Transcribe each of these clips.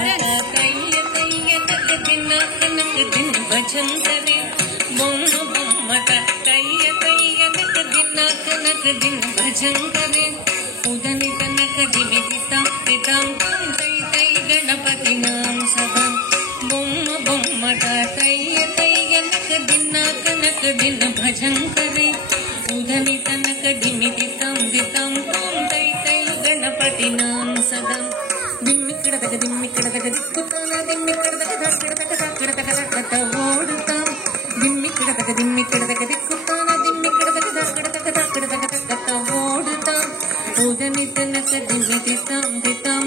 कय्य नक दिन भजन करे बोम बोमट कय्य नक दिन भजन करे उदनि तनक दिविदिता पितां तै तै गणपति नाम सदा बोम बोमट कय्य नक दिन भजन करे उदनि तनक दिमिदितां दितां तै तै गणपति नाम सदा दिम्मिक्कड़दग दिक्कुताना दिम्मिक्कड़दग धाक्कड़दग ओडुतां दिम्मिक्कड़दग दिक्कुताना दिम्मिक्कड़दग धाक्कड़दग ओडुतां उदनि तनक दिमिदितां दितां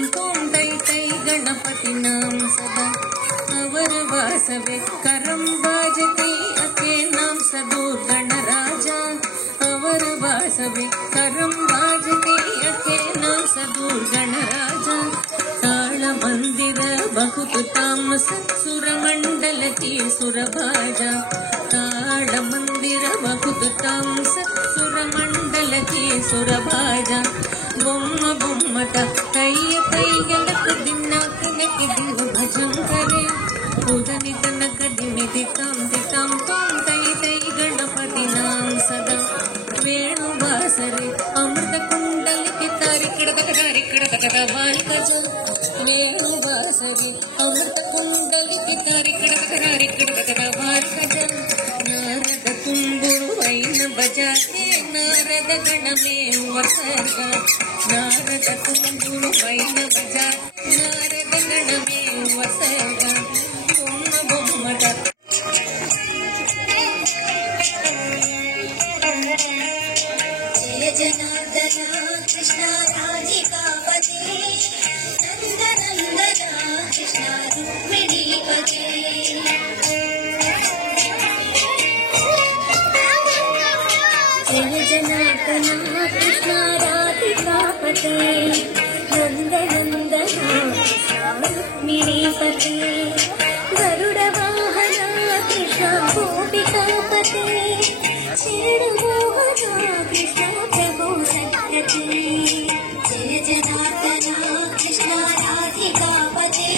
तै तै गणपति नाम सदा अवर वासवे करं बाजते अके नाम सदूर गणराजा अवर वासवे करं बाजते अके नाम सदूर गणराजा मंदिर बहुत तामस सुर मंडल की सुरभाजा ताड़ मंदिर बहुत तामस सुर मंडल की सुरभाजा बोम बोमट कय्य नक दिन भजन करे उदनि तनक दिमिदितां दितां तै तै गणपति नाम सदा वेणु वासरे अमृत कुंडल की तारिकड़दग वाल्कज वेणु वासरे अमृत कुंडल की तारिकड़दग वाल्कज नारद तुम्बुरु वैन बजाते नारद गण में वसर्गा नारद तुम्बुरु वैन बजाते नारद गण में वसर्गा बोम बोमट जय जनार्दन कृष्ण राधिकापते नंदनंदन कृष्ण रुक्मिणीपते जय जनार्दन कृष्ण राधिकापते नंदनंदन कृष्ण रुक्मिणीपते गरुड़ वाहन कृष्ण गोपिकापते क्षीणमोहन कृष्ण प्रभो सत्यते जय जनार्दन कृष्ण राधिकापते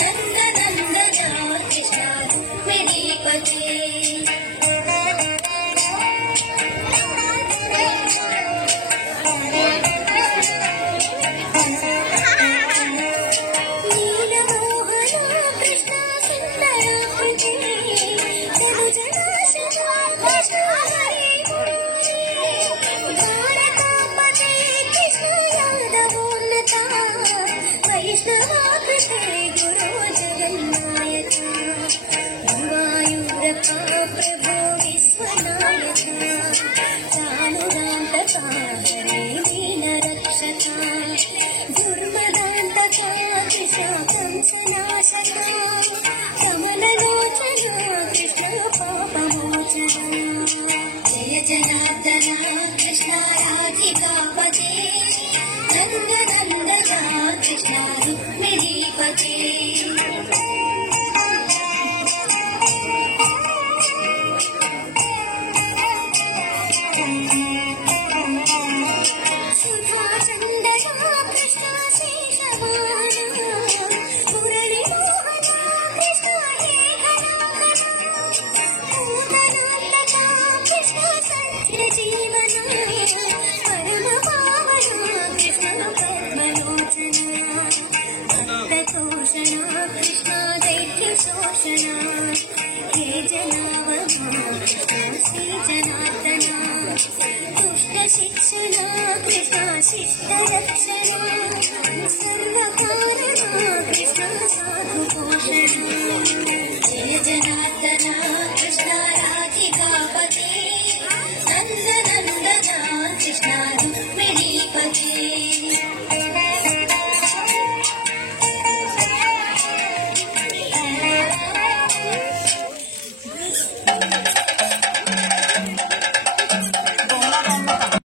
नंदनंदन कृष्ण रुक्मिणीपते प्रभो विश्वनायक चाणुरान्तका हरे दीन रक्षका दुर्मदान्तका कृष्ण कंसनाशका कमललोचना कृष्ण पापमोचना जय जनार्दन कृष्ण राधिकापते नंदनंदन कृष्ण रुक्मिणीपते हे जनावमा श्री जनार्दना दुष्ट शिक्षणा कृष्ण शिष्ट रक्षणा सर्वकारणा कृष्ण साधु पोषणा